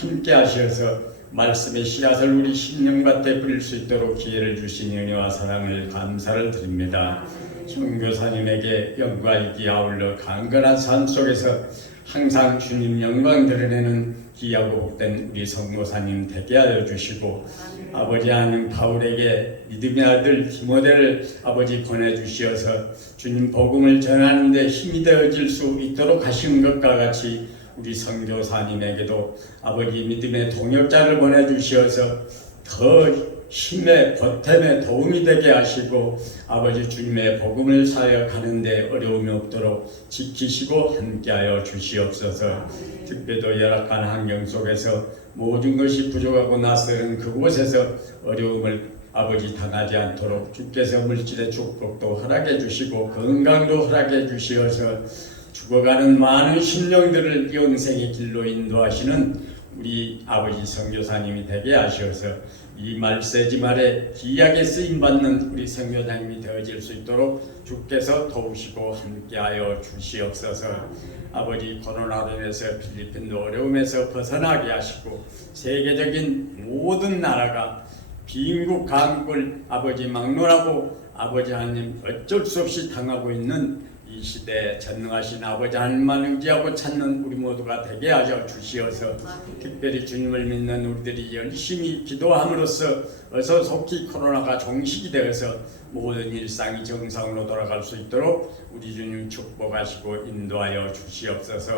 함께 하셔서 말씀의 씨앗을 우리 심령밭에 뿌릴 수 있도록 기회를 주신 은혜와 사랑을 감사를 드립니다. 선교사님에게 영과 있기 아울러 강건한 삶 속에서 항상 주님 영광 드러내는 귀하고 복된 우리 선교사님 되게 하여 주시고, 아버지 하나님 바울에게 믿음의 아들 디모데를 아버지 보내주시어서 주님 복음을 전하는 데 힘이 되어질 수 있도록 하신 것과 같이 우리 선교사님에게도 아버지 믿음의 동역자를 보내주시어서 더 힘의 보탬에 도움이 되게 하시고, 아버지 주님의 복음을 사역하는 데 어려움이 없도록 지키시고 함께하여 주시옵소서. 특별히도 열악한 환경 속에서 모든 것이 부족하고 낯설은 그곳에서 어려움을 아버지 당하지 않도록 주께서 물질의 축복도 허락해 주시고 건강도 허락해 주시어서 죽어가는 많은 심령들을 영생의 길로 인도하시는 우리 아버지 선교사님이 되게 하셔서 이 말세지 말에 귀하게 쓰임받는 우리 선교사님이 되어질 수 있도록 주께서 도우시고 함께하여 주시옵소서. 아버지 코로나로 인해서 필리핀도 어려움에서 벗어나게 하시고 세계적인 모든 나라가 빈국 강국을 아버지 막론하고 아버지 하나님 어쩔 수 없이 당하고 있는 이 시대에 전능하신 아버지 하나님만 의지하고 찾는 우리 모두가 되게 하여 주시어서 특별히 주님을 믿는 우리들이 열심히 기도함으로써 어서 속히 코로나가 종식이 되어서 모든 일상이 정상으로 돌아갈 수 있도록 우리 주님 축복하시고 인도하여 주시옵소서.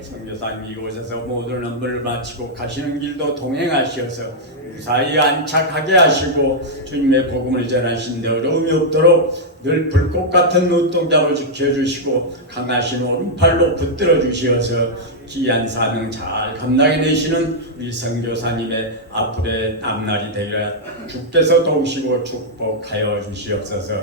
선교사님 이곳에서 모든 업무를 마치고 가시는 길도 동행하시어서 무사히 안착하게 하시고 주님의 복음을 전하신 데 어려움이 없도록 늘 불꽃 같은 눈동자로 지켜주시고 강하신 오른팔로 붙들어 주시어서 귀한 사명 잘 감당해내시는 우리 선교사님의 앞으로의 앞날이 되리라 주께서 도우시고 축복하여 주시옵소서.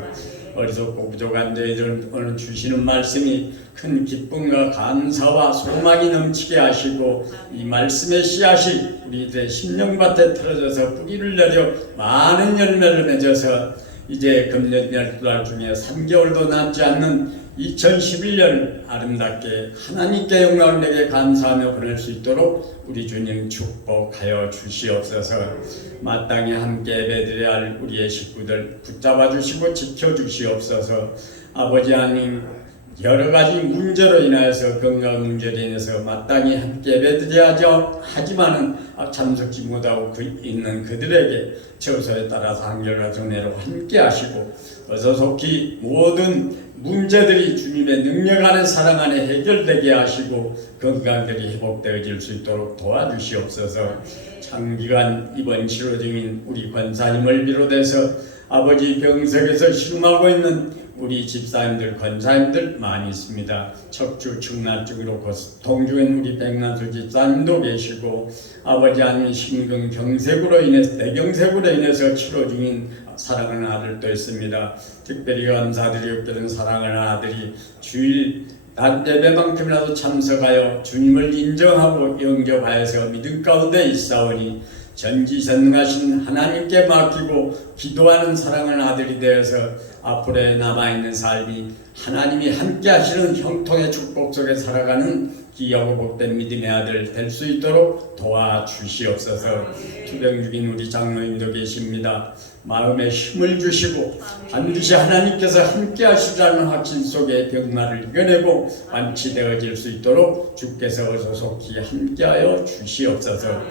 어리석고 부족한 저희들 오늘 주시는 말씀이 큰 기쁨과 감사와 소망이 넘치게 하시고 이 말씀의 씨앗이 우리들의 심령밭에 틀어져서 뿌리를 내려 많은 열매를 맺어서 이제 금년 12달 중에 3개월도 남지 않는 2011년 아름답게 하나님께 영광을 내게 감사하며 보낼 수 있도록 우리 주님 축복하여 주시옵소서. 마땅히 함께 예배드려야 할 우리의 식구들 붙잡아 주시고 지켜 주시옵소서. 아버지 하나님 여러 가지 문제로 인하여서 건강 문제로 인해서 마땅히 함께 예배드려야 하지만은 참석지 못하고 있는 그들에게 처소에 따라서 한결과 정례로 함께 하시고 어서 속히 모든 문제들이 주님의 능력 안에 사랑 안에 해결되게 하시고 건강들이 회복되어질 수 있도록 도와주시옵소서. 장기간 입원 치료 중인 우리 권사님을 비롯해서 아버지 병석에서 신음하고 있는 우리 집사님들, 권사님들 많이 있습니다. 척추 측날증으로 고통 중인 우리 백난수 집사님도 계시고 아버지 하나님 심근경색으로 인해서 뇌경색으로 인해서 치료 중인 사랑하는 아들도 있습니다. 특별히 감사드리옵기는 사랑하는 아들이 주일 낮 예배만큼이라도 참석하여 주님을 인정하고 영접하여서 믿음 가운데 있사오니 전지전능하신 하나님께 맡기고 기도하는 사랑하는 아들이 되어서 앞으로의 남아있는 삶이 하나님이 함께 하시는 형통의 축복 속에 살아가는 귀하고 복된 믿음의 아들 될 수 있도록 도와주시옵소서. 투병 중인 우리 장로님도 계십니다. 마음에 힘을 주시고 반드시 하나님께서 함께 하시라는 확신 속에 병마를 이겨내고 완치되어질 수 있도록 주께서 어서 속히 함께하여 주시옵소서.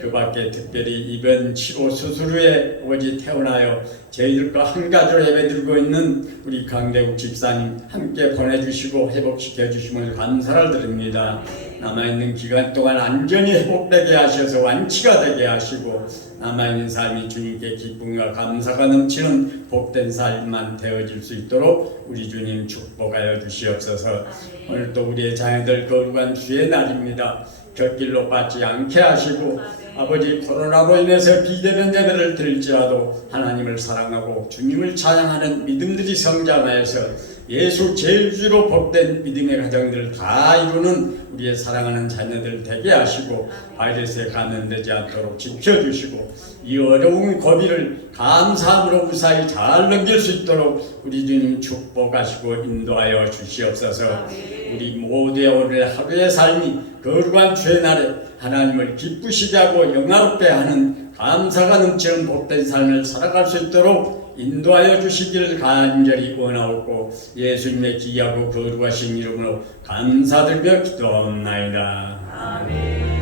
그 밖에 특별히 입원 치료 수술 후에 오직 태어나요 저희들과 한 가지로 예배드리고 있는 우리 강대국 집사님 함께 보내주시고 회복시켜 주심을 감사를 드립니다. 남아있는 기간 동안 안전히 회복되게 하셔서 완치가 되게 하시고 남아있는 삶이 주님께 기쁨과 감사가 넘치는 복된 삶만 되어질 수 있도록 우리 주님 축복하여 주시옵소서. 오늘도 우리의 자녀들 거룩한 주의 날입니다. 곁길로 빠지지 않게 하시고 아버지 코로나로 인해서 비대면 예배를 드릴지라도 하나님을 사랑하고 주님을 찬양하는 믿음들이 성장하여서 예수 제일주로 복된 믿음의 가정들을 다 이루는 우리의 사랑하는 자녀들 되게 하시고 바이러스에 감염되지 않도록 지켜주시고 이 어려운 고비를 감사함으로 무사히 잘 넘길 수 있도록 우리 주님 축복하시고 인도하여 주시옵소서. 우리 모두의 오늘 하루의 삶이 거룩한 주의 날에 하나님을 기쁘시게 하고 영화롭게 하는 감사가 넘치는 복된 삶을 살아갈 수 있도록 인도하여 주시기를 간절히 원하옵고 예수님의 귀하고 거룩하신 이름으로 감사드리며 기도하옵나이다. 아멘.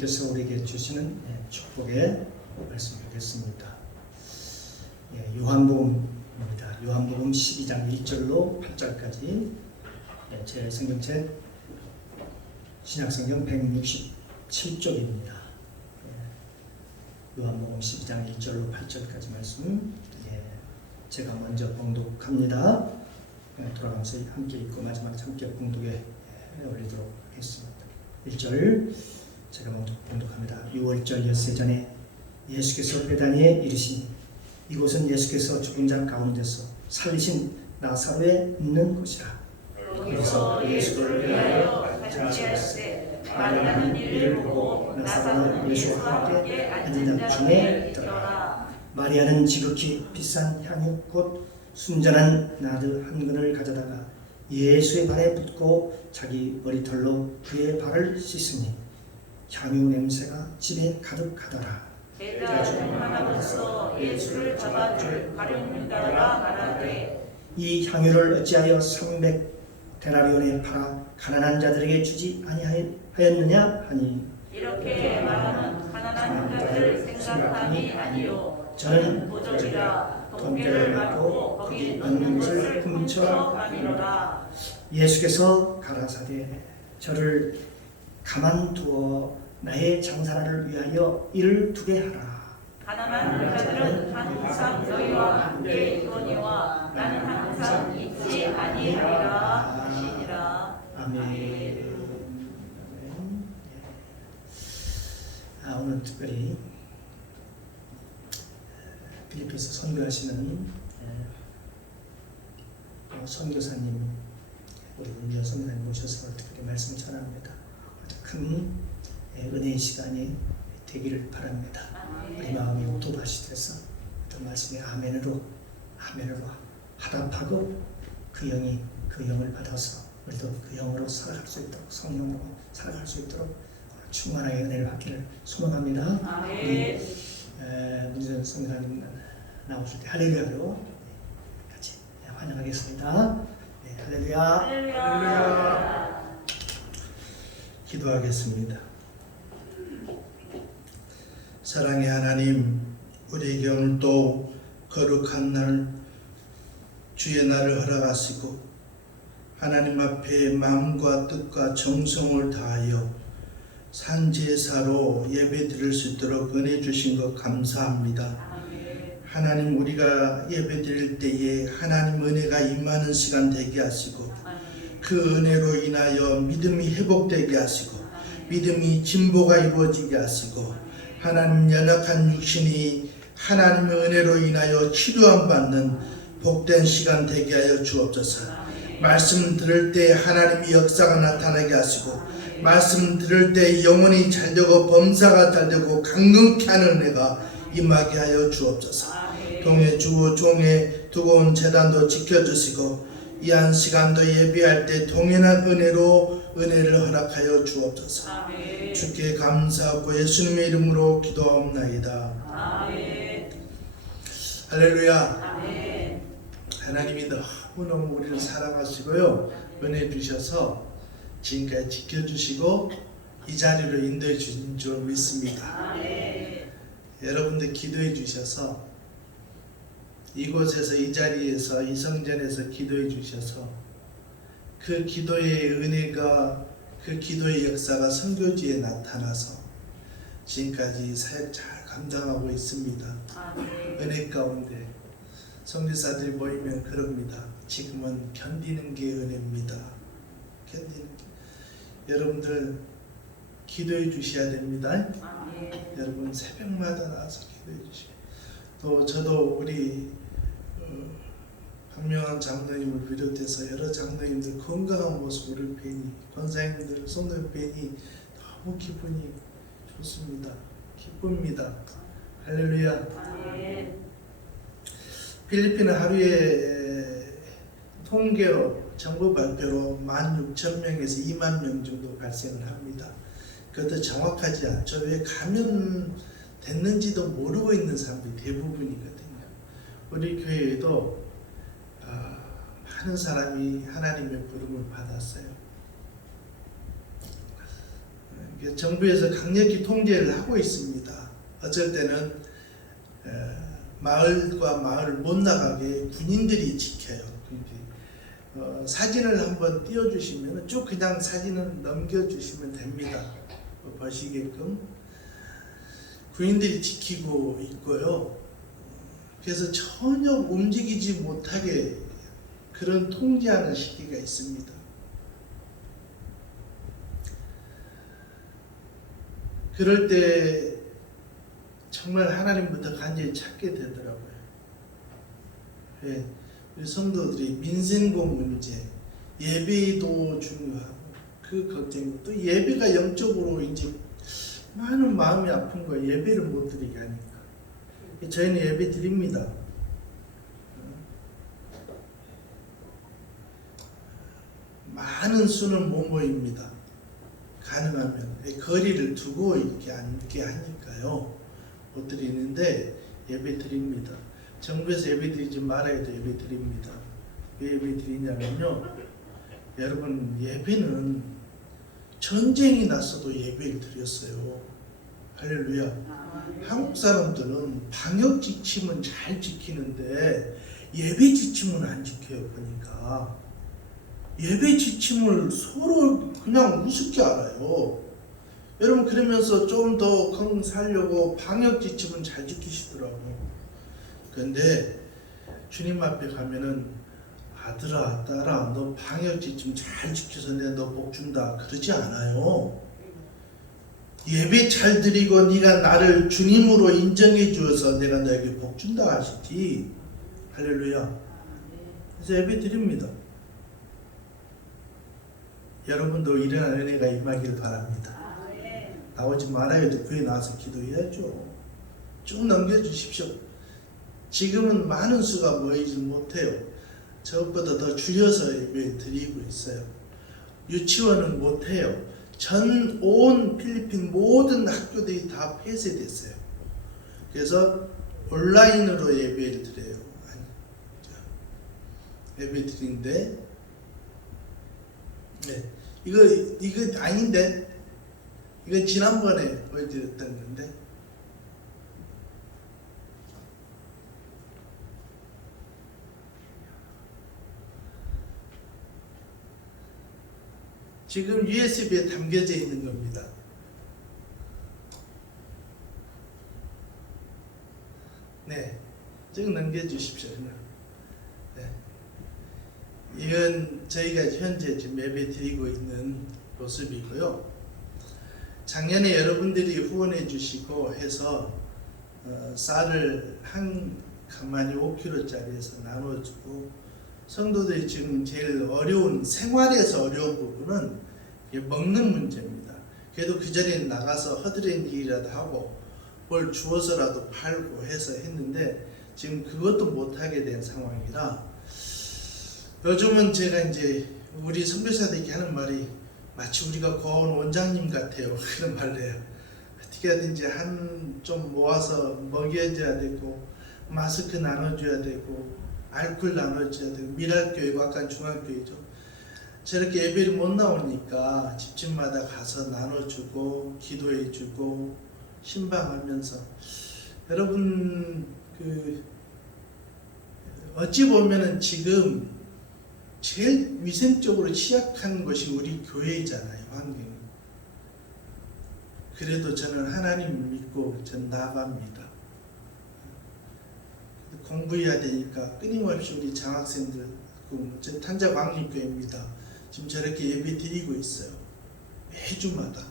하나님께서 우리에게 주시는 축복의 말씀드리겠습니다. 요한복음입니다. 요한복음 12장 1절로 8절까지 제 성경책 신약성경 167쪽입니다. 요한복음 12장 1절로 8절까지 말씀 제가 먼저 봉독합니다. 돌아가면서 함께 읽고 마지막에 함께 봉독에 올리도록 하겠습니다. 1절 제가 먼저 봉독합니다. 6월절 엿새 전에 예수께서 베다니에 이르시니 이곳은 예수께서 죽은 자 가운데서 살리신 나사로에 있는 곳이라. 그래서 예수를 위하여 같이 할때 마리아는 이를 보고 나사로는 예수와 함께 앉은 자 중에 있더라. 마리아는 지극히 비싼 향유 곧 순전한 나드 한 근을 가져다가 예수의 발에 붓고 자기 머리털로 그의 발을 씻으니 향유 냄새가 집에 가득하더라. 제자 중 하나로서 예수를 잡아줄 가룟유다가 말하되 이 향유를 어찌하여 300데나리온에 팔아 가난한 자들에게 주지 아니하였느냐 하니 이렇게 말하는 가난한 자들을 생각함이 아니요 저는 모조리라 돈계를 받고 거기 넣는 것을 훔쳐 가니로라. 예수께서 가라사대 저를 가만두어 나의 장사를 위하여 일을 두게 하라. 가난한 자들은 항상 너희와 함께 있거니와 나는 항상 있지 아니하리라 하시니라. 아멘. 오늘 특별히 필리핀에서 선교하시는 선교사님 우리 은지아 선교사님 모셔서 특별히 말씀 전합니다. 큰 은혜의 시간이 되기를 바랍니다. 우리 마음이 오토밭이 돼서 어떤 말씀에 아멘으로 화답하고 그 영을 받아서 우리도 그 영으로 살아갈 수 있도록 성령으로 살아갈 수 있도록 충만하게 은혜를 받기를 소망합니다. 우리 문재인 선교사님 나오실 때 할렐루야로 같이 환영하겠습니다. 할렐루야. 할렐루야. 기도하겠습니다. 사랑의 하나님, 우리에게 오늘도 거룩한 날, 주의 날을 허락하시고 하나님 앞에 마음과 뜻과 정성을 다하여 산제사로 예배 드릴 수 있도록 은혜 주신 것 감사합니다. 하나님, 우리가 예배 드릴 때에 하나님 은혜가 임하는 시간 되게 하시고 그 은혜로 인하여 믿음이 회복되게 하시고 믿음이 진보가 이루어지게 하시고 하나님 연약한 육신이 하나님의 은혜로 인하여 치료함 받는 복된 시간 되게 하여 주옵소서. 말씀 들을 때 하나님의 역사가 나타나게 하시고 말씀 들을 때 영혼이 잘되고 범사가 잘되고 강건케 하는 은혜가 임하게 하여 주옵소서. 동해 주 종에 두고 온 재단도 지켜주시고 이 한 시간도 예배할 때 동일한 은혜로 은혜를 허락하여 주옵소서. 아멘. 주께 감사하고 예수님의 이름으로 기도하옵나이다. 아멘. 할렐루야. 아멘. 하나님이 너무너무 우리를 사랑하시고요 은혜 주셔서 지금까지 지켜주시고 이 자리로 인도해 주신 줄 믿습니다. 아멘. 여러분들 기도해 주셔서 이곳에서 이 자리에서 이 성전에서 기도해 주셔서 그 기도의 은혜가 그 기도의 역사가 선교지에 나타나서 지금까지 사역 잘 감당하고 있습니다. 아멘. 은혜 가운데 선교사들이 모이면 그럽니다. 지금은 견디는 게 은혜입니다. 견디는 게. 여러분들 기도해 주셔야 됩니다. 아멘. 여러분 새벽마다 나와서 기도해 주시고 또 저도 우리 박명환 장로님을 비롯해서 여러 장로님들 건강한 모습을 뵈니, 권사님들, 성도님 뵈니 너무 기분이 좋습니다. 기쁩니다. 할렐루야. 아멘. 필리핀은 하루에 통계로 정부 발표로 16,000명에서 2만 명 정도 발생을 합니다. 그것도 정확하지 않죠. 왜 감염됐는지도 모르고 있는 사람들이 대부분이거든요. 우리 교회에도 많은 사람이 하나님의 부름을 받았어요. 정부에서 강력히 통제를 하고 있습니다. 어쩔 때는 마을과 마을 못 나가게 군인들이 지켜요. 사진을 한번 띄워주시면 쭉 그냥 사진을 넘겨주시면 됩니다. 보시게끔 군인들이 지키고 있고요. 그래서 전혀 움직이지 못하게 그런 통제하는 시기가 있습니다. 그럴 때 정말 하나님부터 간절히 찾게 되더라고요. 예, 우리 성도들이 민생공 문제, 예배도 중요하고 그 걱정이고 또 예배가 영적으로 이제 많은 마음이 아픈 거예요. 예배를 못 드리게 하니까. 저희는 예배 드립니다. 많은 수는 못 모입니다. 가능하면 거리를 두고 이렇게 앉게 하니까요. 못 드리는데 예배 드립니다. 정부에서 예배 드리지 말아야 돼. 예배 드립니다. 왜 예배 드리냐면요, 여러분 예배는 전쟁이 났어도 예배를 드렸어요. 할렐루야. 한국 사람들은 방역 지침은 잘 지키는데 예배 지침은 안 지켜요. 보니까 예배 지침을 서로 그냥 우습게 알아요. 여러분 그러면서 좀 더 건강 살려고 방역 지침은 잘 지키시더라고요. 그런데 주님 앞에 가면은 아들아 딸아 너 방역 지침 잘 지켜서 내가 너 복 준다 그러지 않아요. 예배 잘 드리고 네가 나를 주님으로 인정해 주어서 내가 너에게 복 준다 하시지. 할렐루야. 그래서 예배 드립니다. 여러분도 이런 은혜가 임하길 바랍니다. 나오지 말아야 돼. 교회 나와서 기도해야죠. 쭉 넘겨주십시오. 지금은 많은 수가 모이지 못해요. 저것보다 더 줄여서 예배 드리고 있어요. 유치원은 못해요. 온 필리핀 모든 학교들이 다 폐쇄됐어요. 그래서 온라인으로 예배를 드려요. 예배 드리는데 네. 이거 아닌데 이건 지난번에 보여드렸던 건데 지금 USB에 담겨져 있는 겁니다. 네, 쭉 넘겨주십시오. 네. 이건 저희가 현재 지금 예배 드리고 있는 모습이고요. 작년에 여러분들이 후원해 주시고 해서 쌀을 한 가마니 5kg짜리에서 나눠주고 성도들이 지금 제일 어려운 생활에서 어려운 부분은 먹는 문제입니다. 그래도 그 전에 나가서 허드렛 일이라도 하고 뭘 주워서라도 팔고 해서 했는데 지금 그것도 못하게 된 상황이라 요즘은 제가 이제 우리 선교사들에게 하는 말이 마치 우리가 고아원 원장님 같아요. 그런 말을 해요. 어떻게 하든지 좀 모아서 먹여줘야 되고 마스크 나눠줘야 되고 알코올 나눠줘야 되고 미랄교회고 아까 중앙교회죠. 저렇게 예배를 못 나오니까 집집마다 가서 나눠주고 기도해주고 신방하면서 여러분 어찌 보면은 지금 제일 위생적으로 취약한 것이 우리 교회잖아요. 환경이. 그래도 저는 하나님을 믿고 전 나아갑니다. 공부해야 되니까 끊임없이 우리 장학생들 저 탄자광립교회입니다. 지금 저렇게 예배 드리고 있어요. 매주마다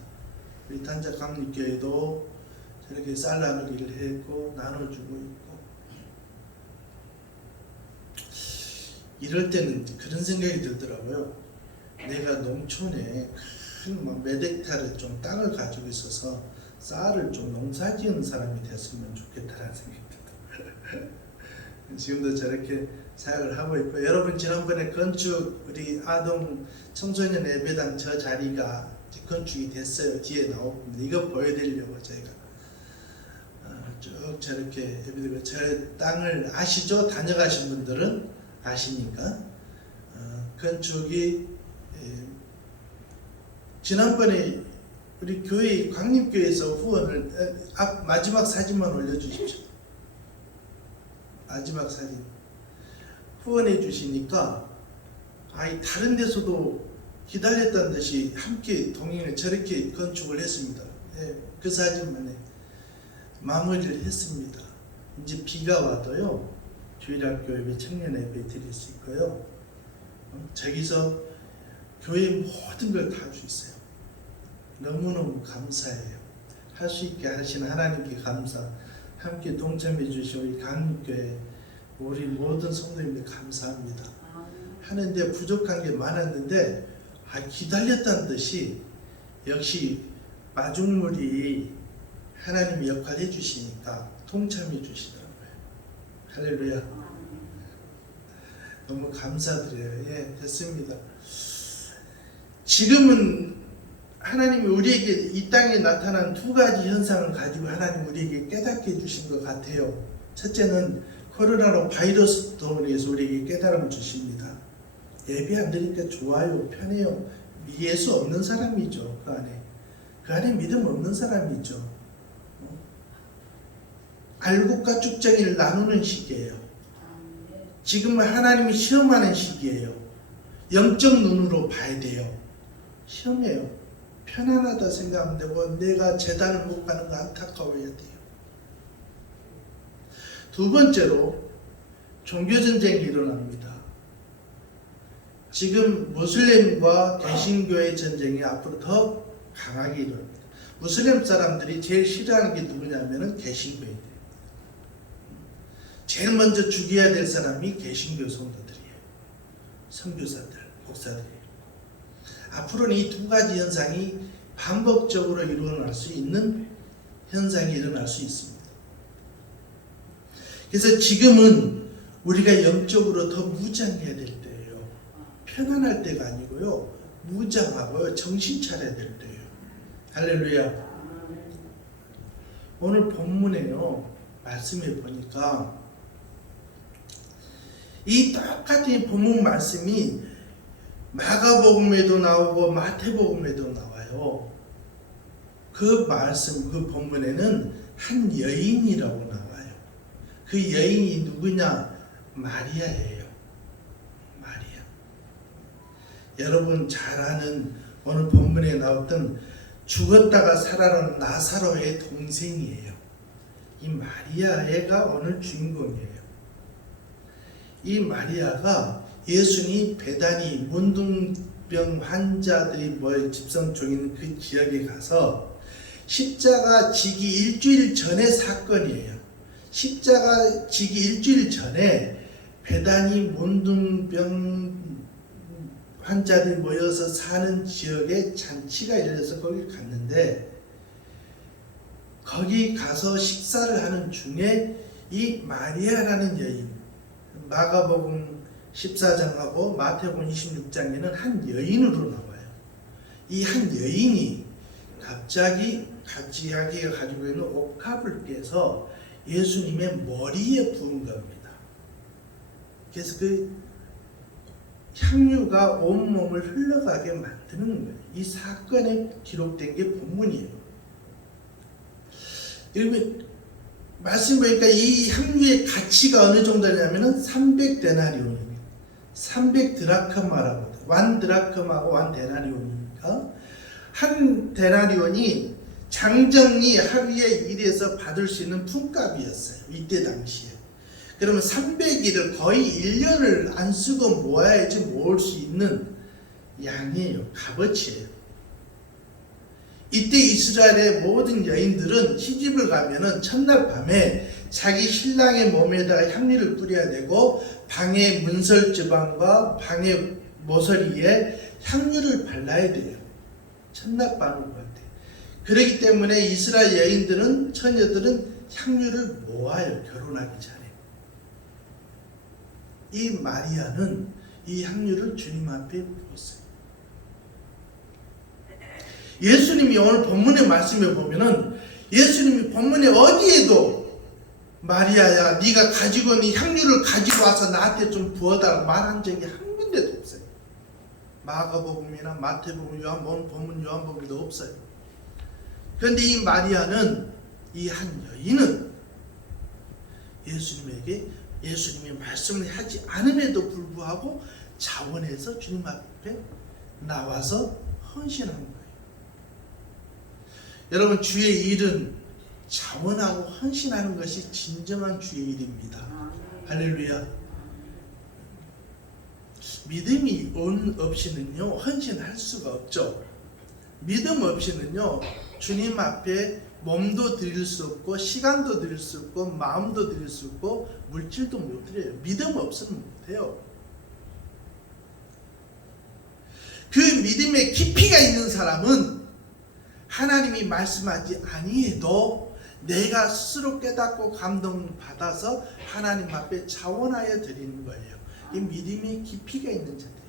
우리 탄자광립교회도 저렇게 쌀 나누기를 했고 나눠주고 있고 이럴 때는 그런 생각이 들더라고요. 내가 농촌에 큰 몇 헥타르 좀 땅을 가지고 있어서 쌀을 좀 농사 지은 사람이 됐으면 좋겠다라는 생각이 들더라고요. 지금도 저렇게 사역을 하고 있고, 여러분 지난번에 건축 우리 아동 청소년 예배당 저 자리가 건축이 됐어요. 뒤에 나옵니다. 이거 보여드리려고 저희가 쭉 저렇게 예배드리고, 저 땅을 아시죠? 다녀가신 분들은 아시니까. 건축이 지난번에 우리 교회 광립교회에서 후원을 마지막 사진만 올려주십시오. 마지막 사진 후원해 주시니까 다른 데서도 기다렸다는 듯이 함께 동행을 저렇게 건축을 했습니다. 그 사진만에 마무리를 했습니다. 이제 비가 와도요 주일학교 예배 청년 예배 드릴 수 있고요. 저기서 교회 모든 걸 다 할 수 있어요. 너무너무 감사해요. 할 수 있게 하신 하나님께 감사. 함께 동참해 주신 우리 강립교회 우리 모든 성도님들 감사합니다. 하는데 부족한 게 많았는데 기다렸다는 듯이 역시 마중물이 하나님이 역할을 해주시니까 동참해 주시더라고요. 할렐루야. 너무 감사드려요. 예, 됐습니다. 지금은 하나님이 우리에게 이 땅에 나타난 두 가지 현상을 가지고 하나님 우리에게 깨닫게 해주신 것 같아요. 첫째는 코로나로 바이러스로 인해서 우리에게 깨달음을 주십니다. 예배 안 드리니까 좋아요, 편해요. 예수 없는 사람이죠. 그 안에 믿음 없는 사람이죠. 알곡과 쭉정이를 나누는 시기예요. 지금은 하나님이 시험하는 시기예요. 영적 눈으로 봐야 돼요. 시험해요. 편안하다 생각하면 되고, 내가 제단을 못 가는 거 안타까워야 돼요. 두 번째로 종교전쟁이 일어납니다. 지금 무슬림과 개신교의 전쟁이 앞으로 더 강하게 일어납니다. 무슬림 사람들이 제일 싫어하는 게 누구냐면 개신교인들. 제일 먼저 죽여야 될 사람이 개신교 성도들이에요. 선교사들, 목사들이에요. 앞으로는 이 두 가지 현상이 반복적으로 일어날 수 있는 현상이 일어날 수 있습니다. 그래서 지금은 우리가 영적으로 더 무장해야 될 때예요. 편안할 때가 아니고요. 무장하고 정신 차려야 될 때예요. 할렐루야. 오늘 본문에요. 말씀해 보니까 이 똑같은 본문 말씀이 마가복음에도 나오고 마태복음에도 나와요. 그 말씀, 그 본문에는 한 여인이라고 나와요. 그 여인이 누구냐? 마리아예요. 마리아. 여러분 잘 아는 오늘 본문에 나왔던 죽었다가 살아난 나사로의 동생이에요. 이 마리아가 오늘 주인공이에요. 이 마리아가 예수님 베다니 문둥병 환자들이 모여 집성종 있는 그 지역에 가서 십자가 지기 일주일 전의 사건이에요. 십자가 지기 일주일 전에 베다니 문둥병 환자들이 모여서 사는 지역에 잔치가 열려서 거기 갔는데, 거기 가서 식사를 하는 중에 이 마리아라는 여인, 마가복음 14장하고 마태복음 26장에는 한 여인으로 나와요. 이 한 여인이 갑자기 자기가 가지고 있는 옥합을 깨서 예수님의 머리에 부은 겁니다. 그래서 그 향유가 온몸을 흘러가게 만드는 거예요. 이 사건에 기록된 게 본문이에요. 여러분 말씀 보니까 이 향유의 가치가 어느 정도냐면은 300데나리온입니다. 300드라크마라고 해요. 1드라크마하고 1데나리온이니까 한 데나리온이 장정리 하루에 일해서 받을 수 있는 품값이었어요. 이때 당시에. 그러면 300일을 거의 1년을 안 쓰고 모아야지 모을 수 있는 양이에요. 값어치예요. 이때 이스라엘의 모든 여인들은 시집을 가면은 첫날 밤에 자기 신랑의 몸에다가 향유를 뿌려야 되고 방의 문설 지방과 방의 모서리에 향유를 발라야 돼요. 천낙방을 볼 때. 그렇기 때문에 이스라엘 여인들은 처녀들은 향유를 모아요. 결혼하기 전에. 이 마리아는 이 향유를 주님 앞에 부었어요. 예수님이 오늘 본문의 말씀에 보면은 예수님이 본문에 어디에도 마리아야 네가 가지고 있는 향유를 가지고 와서 나한테 좀 부어달라고 말한 적이 한 군데도 없어요. 마가복음이나 마태복음, 본문 요한복음도 없어요. 그런데 이 마리아는, 이 한 여인은 예수님이 말씀을 하지 않음에도 불구하고 자원해서 주님 앞에 나와서 헌신한 거예요. 여러분, 주의 일은 자원하고 헌신하는 것이 진정한 주의 일입니다. 할렐루야. 믿음이 없이는요 헌신할 수가 없죠. 믿음 없이는요 주님 앞에 몸도 드릴 수 없고 시간도 드릴 수 없고 마음도 드릴 수 없고 물질도 못 드려요. 믿음 없으면 못해요. 그 믿음의 깊이가 있는 사람은 하나님이 말씀하지 아니해도 내가 스스로 깨닫고 감동받아서 하나님 앞에 자원하여 드리는 거예요. 이 믿음의 깊이가 있는 자들이에요.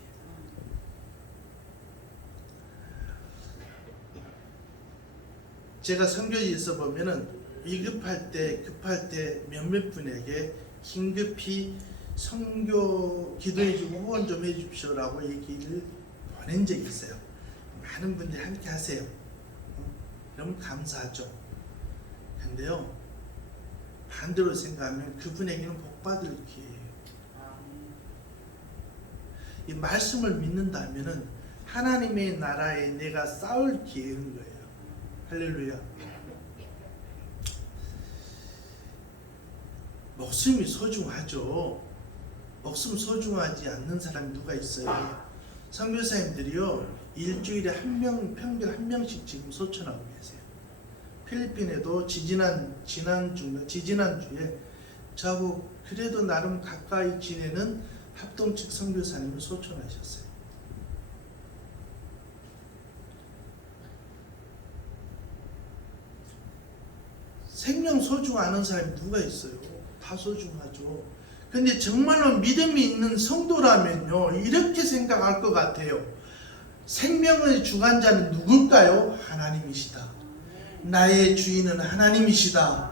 제가 선교지에서 보면은 위급할 때 급할 때 몇몇 분에게 긴급히 선교 기도해주고 후원 좀 해주십시오라고 얘기를 보낸 적이 있어요. 많은 분들이 함께 하세요. 너무 감사하죠. 근데요 반대로 생각하면 그분에게는 복받을 기회예요. 이 말씀을 믿는다면은 하나님의 나라에 내가 싸울 기회인 거예요. 할렐루야. 목숨이 소중하죠. 목숨 소중하지 않는 사람이 누가 있어요? 선교사님들이요 일주일에 평균 한 명씩 지금 소천하고 계세요. 필리핀에도 지지난주에 저하고 그래도 나름 가까이 지내는 합동측 선교사님을 소천하셨어요. 생명 소중하는 사람이 누가 있어요? 다 소중하죠. 근데 정말로 믿음이 있는 성도라면요 이렇게 생각할 것 같아요. 생명의 주관자는 누굴까요? 하나님이시다. 나의 주인은 하나님이시다.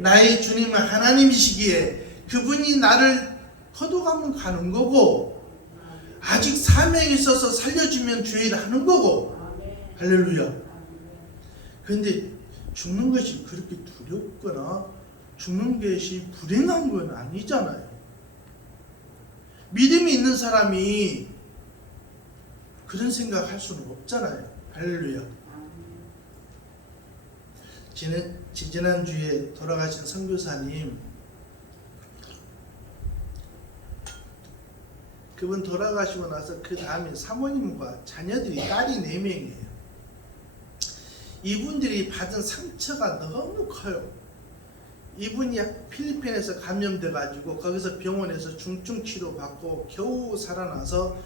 나의 주님은 하나님이시기에 그분이 나를 거둬가면 가는 거고 아직 사명이 있어서 살려주면 주의 일을 하는 거고 할렐루야. 그런데 죽는 것이 그렇게 두렵거나 죽는 것이 불행한 건 아니잖아요. 믿음이 있는 사람이 그런 생각할 수는 없잖아요. 할렐루야. 지난주에 돌아가신 선교사님, 그분 돌아가시고 나서 그 다음에 사모님과 자녀들이 딸이 4명이에요. 이분들이 받은 상처가 너무 커요. 이분이 필리핀에서 감염돼 가지고 거기서 병원에서 중증 치료 받고 겨우 살아나서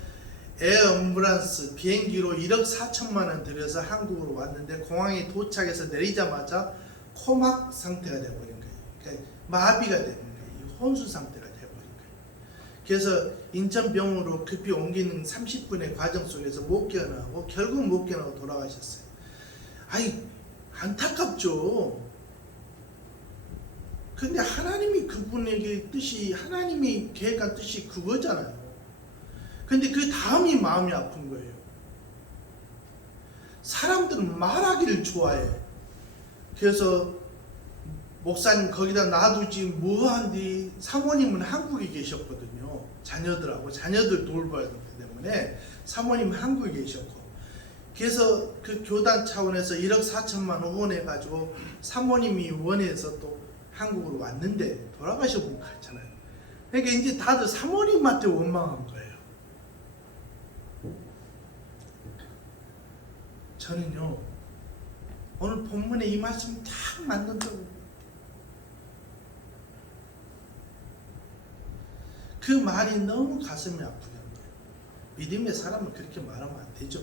에어앰뷸런스 비행기로 1억 4천만 원 들여서 한국으로 왔는데 공항에 도착해서 내리자마자 코막 상태가 돼버린 거예요. 그러니까 마비가 되는 거예요. 혼수 상태가 돼버린 거예요. 그래서 인천병원으로 급히 옮기는 30분의 과정 속에서 못 깨어나고 결국 못 깨어나고 돌아가셨어요. 아니 안타깝죠. 근데 하나님이 그분에게 뜻이 하나님이 계획한 뜻이 그거잖아요. 근데 그 다음이 마음이 아픈 거예요. 사람들은 말하기를 좋아해. 그래서 목사님 거기다 놔두지 뭐한디 사모님은 한국에 계셨거든요. 자녀들 돌봐야 되기 때문에 사모님은 한국에 계셨고 그래서 그 교단 차원에서 1억 4천만 원 후원해가지고 사모님이 원해서 또 한국으로 왔는데 돌아가셔보고 갔잖아요. 그러니까 이제 다들 사모님한테 원망한 거예요. 저는요 오늘 본문에 이 말씀 딱 맞는다고 그 말이 너무 가슴이 아프는 거예요. 믿음의 사람은 그렇게 말하면 안 되죠.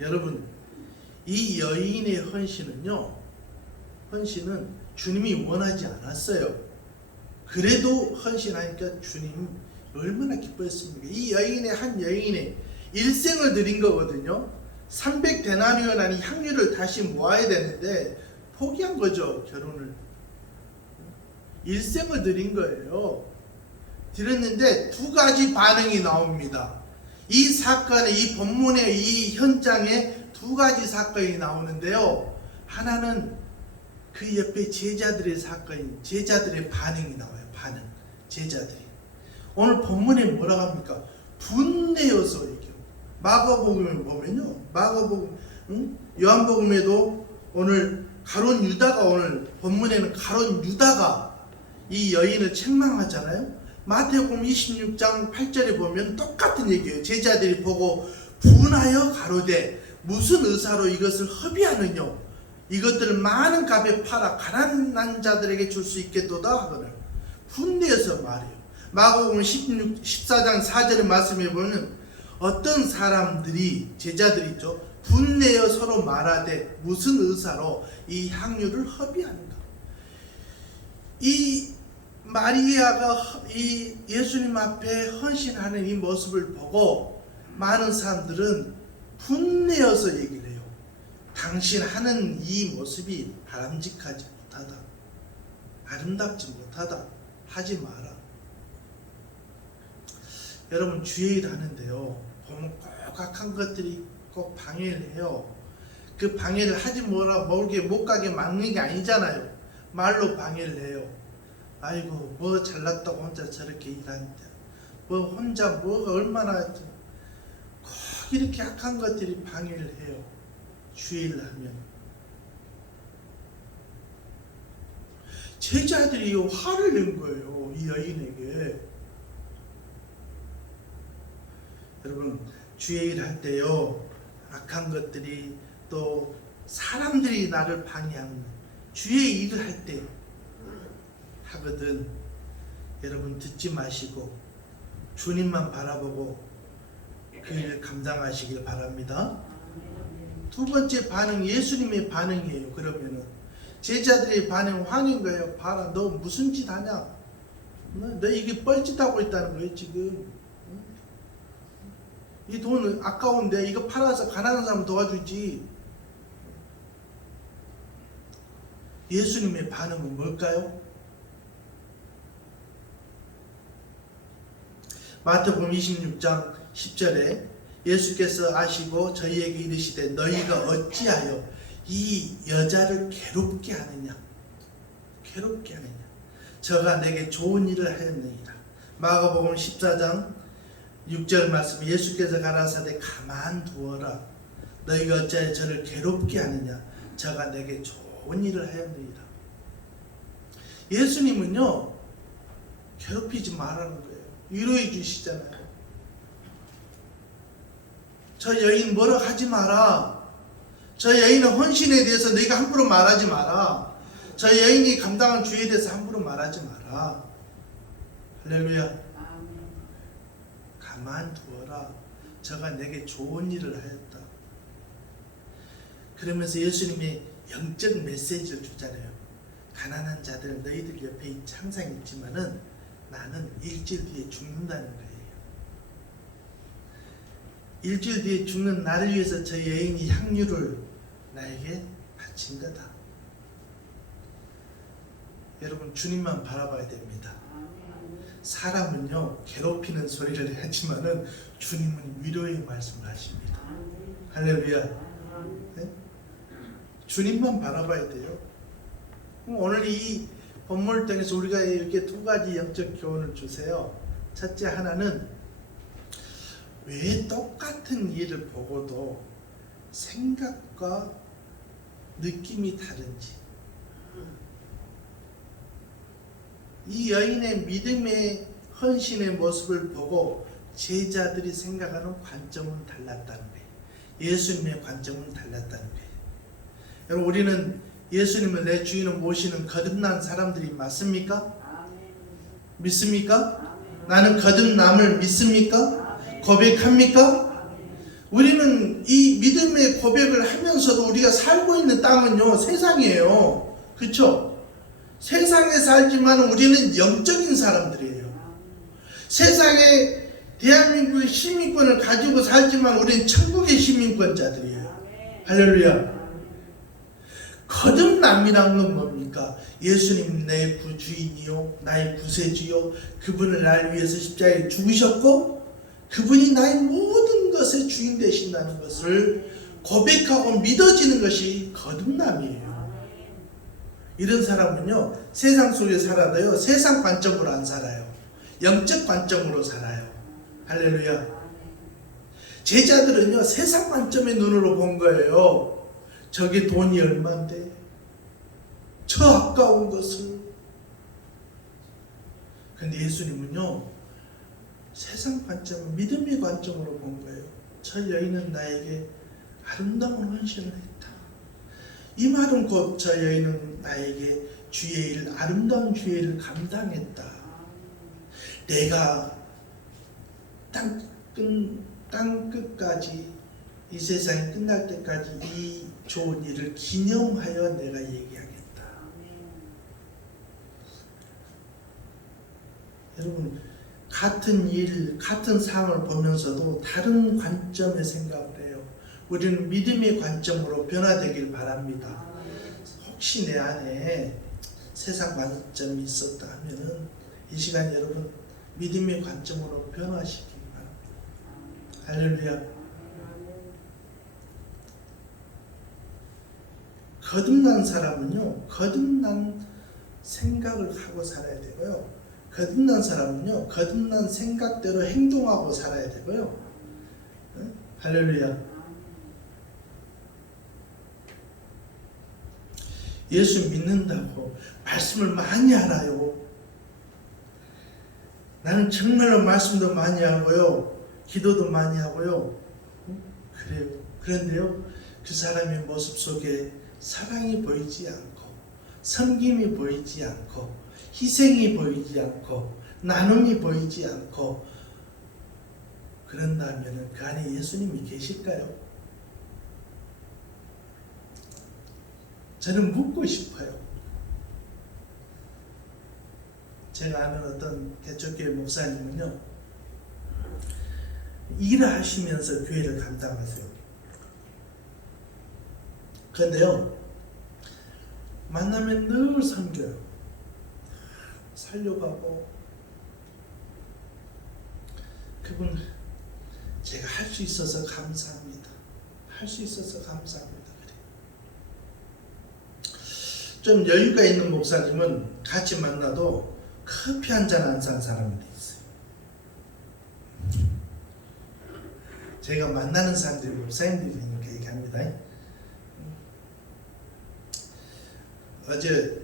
여러분, 이 여인의 헌신은요, 헌신은 주님이 원하지 않았어요. 그래도 헌신하니까 주님 얼마나 기뻐했습니까? 이 여인의 한 여인의 일생을 드린 거거든요. 300데나리온이라는 향유를 다시 모아야 되는데 포기한 거죠. 결혼을. 일생을 드린 거예요. 드렸는데 두 가지 반응이 나옵니다. 이 사건에, 이 본문의 이 현장에 두 가지 사건이 나오는데요. 하나는 그 옆에 제자들의 사건이, 제자들의 반응이 나와요. 반응. 제자들이. 오늘 본문에 뭐라고 합니까? 분내어서 얘기해요. 마가복음에 보면요. 요한복음에도 오늘 가룟 유다가, 오늘 본문에는 가룟 유다가 이 여인을 책망하잖아요. 마태복음 26장 8절에 보면 똑같은 얘기예요. 제자들이 보고 분하여 가로되 무슨 의사로 이것을 허비하느냐? 이것들을 많은 값에 팔아 가난한 자들에게 줄 수 있겠도다 하거든. 분내어서 말해요. 마가복음 14장 4절의 말씀에 보면 어떤 사람들이, 제자들이 있죠, 분내어 서로 말하되 무슨 의사로 이 향유를 허비하는가. 이 마리아가 이 예수님 앞에 헌신하는 이 모습을 보고 많은 사람들은 분내어서 얘기를 해요. 당신 하는 이 모습이 바람직하지 못하다, 아름답지 못하다, 하지 마라. 여러분, 주의 일 하는데요, 보면 꼭 악한 것들이 꼭 방해를 해요. 그 방해를 하지 뭐라 모르게 못 가게 막는 게 아니잖아요. 말로 방해를 해요. 아이고, 뭐 잘났다고 혼자 저렇게 일하는데, 뭐 혼자 뭐가 얼마나, 꼭 이렇게 악한 것들이 방해를 해요. 주의를 하면. 제자들이 화를 낸 거예요, 이 여인에게. 여러분, 주의 일 할 때요, 악한 것들이, 또 사람들이 나를 방해하는, 주의 일을 할 때 하거든. 여러분, 듣지 마시고 주님만 바라보고 그 일을 감당하시길 바랍니다. 두 번째 반응, 예수님의 반응이에요. 그러면은 제자들의 반응은 화낸 거예요. 봐라, 너 무슨 짓 하냐? 너 이게 뻘짓하고 있다는 거예요, 지금. 이 돈 아까운데 이거 팔아서 가난한 사람 도와주지. 예수님의 반응은 뭘까요? 마태복음 26장 10절에 예수께서 아시고 저희에게 이르시되 너희가 어찌하여 이 여자를 괴롭게 하느냐? 괴롭게 하느냐? 저가 내게 좋은 일을 하였느니라. 마가복음 14장 6절 말씀, 예수께서 가라사대 가만두어라. 너희가 어찌하여 저를 괴롭게 하느냐? 저가 내게 좋은 일을 하였느니라. 예수님은요, 괴롭히지 말라는 거예요. 위로해 주시잖아요. 저 여인 뭐라 하지 마라. 저 여인의 헌신에 대해서 너희가 함부로 말하지 마라. 저 여인이 감당한 주에 대해서 함부로 말하지 마라. 할렐루야. 가만두어라. 저가 내게 좋은 일을 하였다. 그러면서 예수님이 영적 메시지를 주잖아요. 가난한 자들 너희들 옆에 항상 있지만은 나는 일주일 뒤에 죽는다는 거예요. 일주일 뒤에 죽는 나를 위해서 저 여인이 향유를 나에게 바친 거다. 여러분, 주님만 바라봐야 됩니다. 사람은요, 괴롭히는 소리를 하지만은 주님은 위로의 말씀을 하십니다. 할렐루야. 네? 주님만 바라봐야 돼요. 오늘 이 본문을 통해서 우리가 이렇게 두 가지 영적 교훈을 주세요. 첫째, 하나는 왜 똑같은 일을 보고도 생각과 느낌이 다른지. 이 여인의 믿음의 헌신의 모습을 보고 제자들이 생각하는 관점은 달랐다는 거예요. 예수님의 관점은 달랐다는 거예요. 여러분, 우리는 예수님을 내 주인으로 모시는 거듭난 사람들이 맞습니까? 믿습니까? 나는 거듭남을 믿습니까? 고백합니까? 우리는 이 믿음의 고백을 하면서도 우리가 살고 있는 땅은요, 세상이에요. 그렇죠? 세상에 살지만 우리는 영적인 사람들이에요. 세상에 대한민국의 시민권을 가지고 살지만 우리는 천국의 시민권자들이에요. 할렐루야. 거듭남이란 건 뭡니까? 예수님 내 구주인이요 나의 구세주요, 그분을 나를 위해서 십자가에 죽으셨고 그분이 나의 모든 것의 주인 되신다는 것을 고백하고 믿어지는 것이 거듭남이에요. 이런 사람은요, 세상 속에 살아도요, 세상 관점으로 안 살아요. 영적 관점으로 살아요. 할렐루야. 제자들은요, 세상 관점의 눈으로 본 거예요. 저게 돈이 얼만데, 저 아까운 것을. 근데 예수님은요, 세상 관점, 믿음의 관점으로 본 거예요. 저 여인은 나에게 아름다운 헌신을 했다. 이 말은 곧 저 여인은 나에게 주의 일, 아름다운 주의 일을 감당했다. 내가 땅 끝까지, 이 세상이 끝날 때까지 이 좋은 일을 기념하여 내가 얘기하겠다. 여러분, 같은 일, 같은 상황을 보면서도 다른 관점의 생각을 해요. 우리는 믿음의 관점으로 변화되길 바랍니다. 혹시 내 안에 세상 관점이 있었다 하면은 이 시간 여러분 믿음의 관점으로 변화시키기 바랍니다. 할렐루야. 거듭난 사람은요, 거듭난 생각을 하고 살아야 되고요. 거듭난 사람은요, 거듭난 생각대로 행동하고 살아야 되고요. 할렐루야. 예수 믿는다고 말씀을 많이 알아요. 나는 정말로 말씀도 많이 하고요, 기도도 많이 하고요. 그래요. 그런데요, 그 사람의 모습 속에 사랑이 보이지 않고, 섬김이 보이지 않고, 희생이 보이지 않고, 나눔이 보이지 않고, 그런다면 그 안에 예수님이 계실까요? 저는 묻고 싶어요. 제가 아는 어떤 개척교회 목사님은요, 일을 하시면서 교회를 감당하세요. 그런데요, 만나면 늘 섬겨요. 살려고 하고, 그분 제가 할 수 있어서 감사합니다. 할 수 있어서 감사합니다. 좀 여유가 있는 목사님은 같이 만나도 커피 한잔 안 산 사람이 있어요. 제가 만나는 사람들이 목사님들이니까 얘기합니다. 어제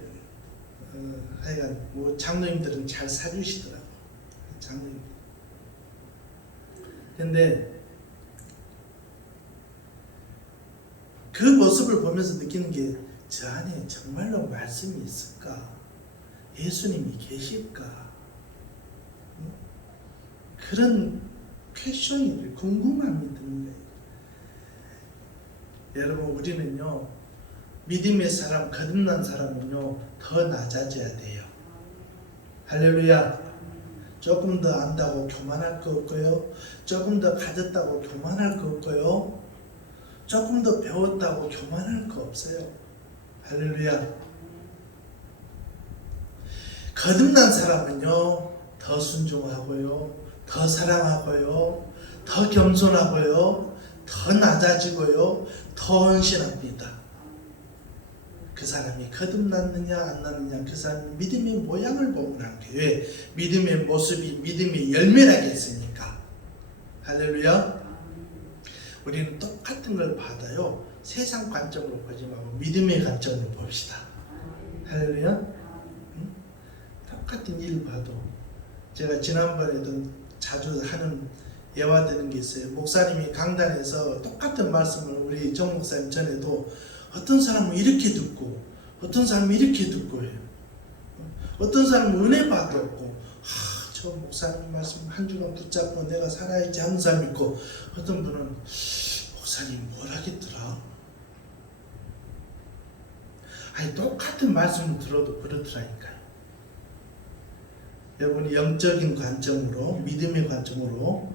하여간 뭐 장로님들은 잘 사주시더라고. 장로님. 근데 그 모습을 보면서 느끼는 게, 저 안에 정말로 말씀이 있을까? 예수님이 계실까? 그런 퀘션이, 궁금함이 드는 거예요. 여러분, 우리는요, 믿음의 사람, 거듭난 사람은요, 더 낮아져야 돼요. 할렐루야. 조금 더 안다고 교만할 거 없고요, 조금 더 가졌다고 교만할 거 없고요, 조금 더 배웠다고 교만할 거 없어요. 할렐루야. 거듭난 사람은요, 더 순종하고요, 더 사랑하고요, 더 겸손하고요, 더 낮아지고요, 더 헌신합니다. 그 사람이 거듭났느냐 안 났느냐, 그 사람이 믿음의 모양을 보면 안 돼요. 왜? 믿음의 모습이 믿음의 열매라겠습니까? 할렐루야. 우리는 똑같은 걸 받아요. 세상 관점으로 보지 말고 믿음의 관점으로 봅시다. 할렐루야. 응? 똑같은 일 봐도, 제가 지난번에도 자주 하는 예화되는 게 있어요. 목사님이 강단에서 똑같은 말씀을 우리 정 목사님 전에도 어떤 사람은 이렇게 듣고 어떤 사람은 이렇게 듣고 해요. 어떤 사람은 은혜 받았고, 저 목사님 말씀 한 주간 붙잡고 내가 살아야지 하는 사람 있고, 어떤 분은 목사님 뭘 하겠더라? 아니 똑같은 말씀을 들어도 그렇더라니까요. 여러분이 영적인 관점으로, 믿음의 관점으로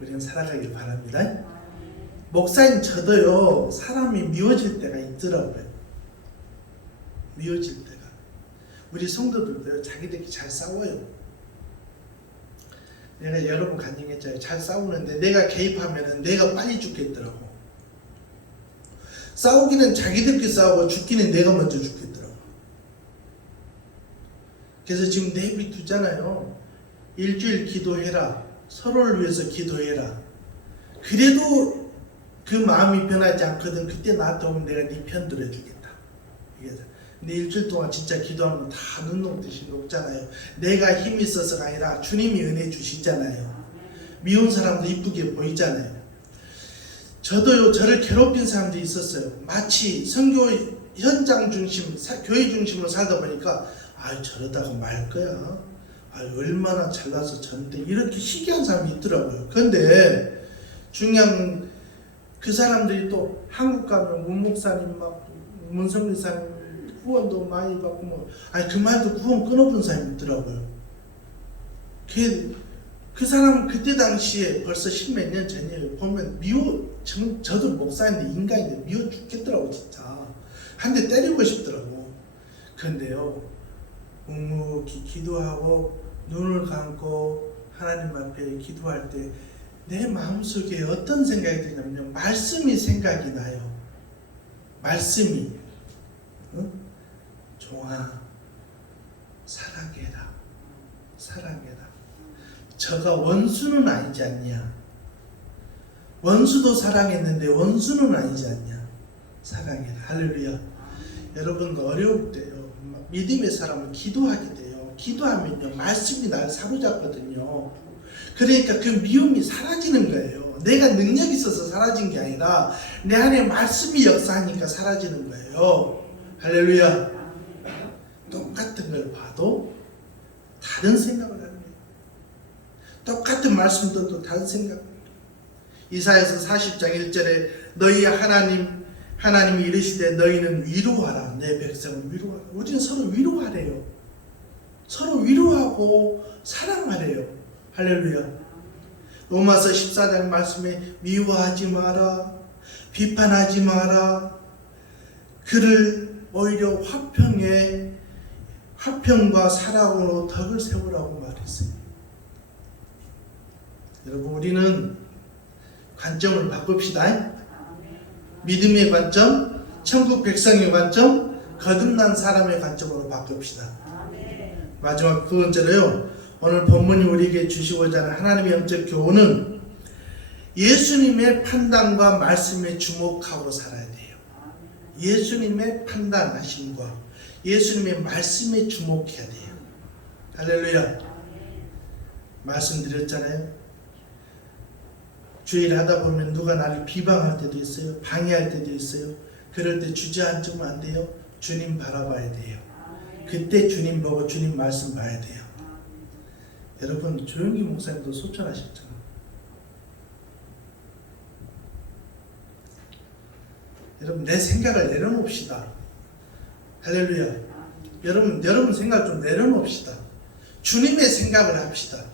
우리는 살아가길 바랍니다. 목사님 저도요, 사람이 미워질 때가 있더라고요. 미워질 때가. 우리 성도들도요, 자기들끼리 잘 싸워요. 내가 여러 번 간증했잖아요. 잘 싸우는데 내가 개입하면 내가 빨리 죽겠더라고. 싸우기는 자기들끼리 싸우고 죽기는 내가 먼저 죽겠더라고. 그래서 지금 내비두잖아요. 일주일 기도해라. 서로를 위해서 기도해라. 그래도 그 마음이 변하지 않거든. 그때 나한테 오면 내가 네 편 들어주겠다. 근데 일주일 동안 진짜 기도하면 다 눈 녹듯이 녹잖아요. 내가 힘이 있어서가 아니라 주님이 은혜 주시잖아요. 미운 사람도 이쁘게 보이잖아요. 저도요, 저를 괴롭힌 사람들이 있었어요. 마치 선교 현장 중심, 교회 중심으로 살다 보니까 저러다가 말 거야. 얼마나 잘나서 전데 이렇게 시기한 사람이 있더라고요. 그런데 중요한 그 사람들이 또 한국 가면 문 목사님 막 문성교사님 후원도 많이 받고 뭐 그 말도 구원 끊어본 사람이 있더라고요. 그 사람은 그때 당시에 벌써 십몇 년 전이에요. 보면 저도 목사인데 인간인데 미워 죽겠더라고 진짜. 한 대 때리고 싶더라고. 그런데요, 묵묵히 기도하고 눈을 감고 하나님 앞에 기도할 때 내 마음속에 어떤 생각이 드냐면요, 말씀이 생각이 나요. 말씀이. 종아, 사랑해라. 사랑해라. 저가 원수는 아니지 않냐. 원수도 사랑했는데 원수는 아니지 않냐. 사랑해라. 할렐루야. 여러분 어려울 때요, 믿음의 사람은 기도하게 돼요. 기도하면요, 말씀이 나를 사로잡거든요. 그러니까 그 미움이 사라지는 거예요. 내가 능력이 있어서 사라진 게 아니라 내 안에 말씀이 역사하니까 사라지는 거예요. 할렐루야. 똑같은 걸 봐도 다른 생각을 하는 거예요. 똑같은 말씀도 다른 생각. 이사야서 40장 1절에 너희 하나님이 이르시되 너희는 위로하라. 내 백성을 위로하라. 우리는 서로 위로하래요. 서로 위로하고 사랑하래요. 할렐루야. 로마서 14장 말씀에 미워하지 마라. 비판하지 마라. 그를 오히려 화평과 사랑으로 덕을 세우라고 말했어요. 여러분 우리는 관점을 바꿉시다. 믿음의 관점, 천국 백성의 관점, 거듭난 사람의 관점으로 바꿉시다. 마지막 두 번째로요, 오늘 본문이 우리에게 주시고자 하는 하나님의 영적 교훈은 예수님의 판단과 말씀에 주목하고 살아야 돼요. 예수님의 판단하심과 예수님의 말씀에 주목해야 돼요. 할렐루야. 말씀드렸잖아요. 주의를 하다 보면 누가 나를 비방할 때도 있어요. 방해할 때도 있어요. 그럴 때 주저앉으면 안 돼요. 주님 바라봐야 돼요. 그때 주님 보고 주님 말씀 봐야 돼요. 여러분 조용기 목사님도 소천하셨잖아요. 여러분 내 생각을 내려놓읍시다. 할렐루야. 여러분 생각을 좀 내려놓읍시다. 주님의 생각을 합시다.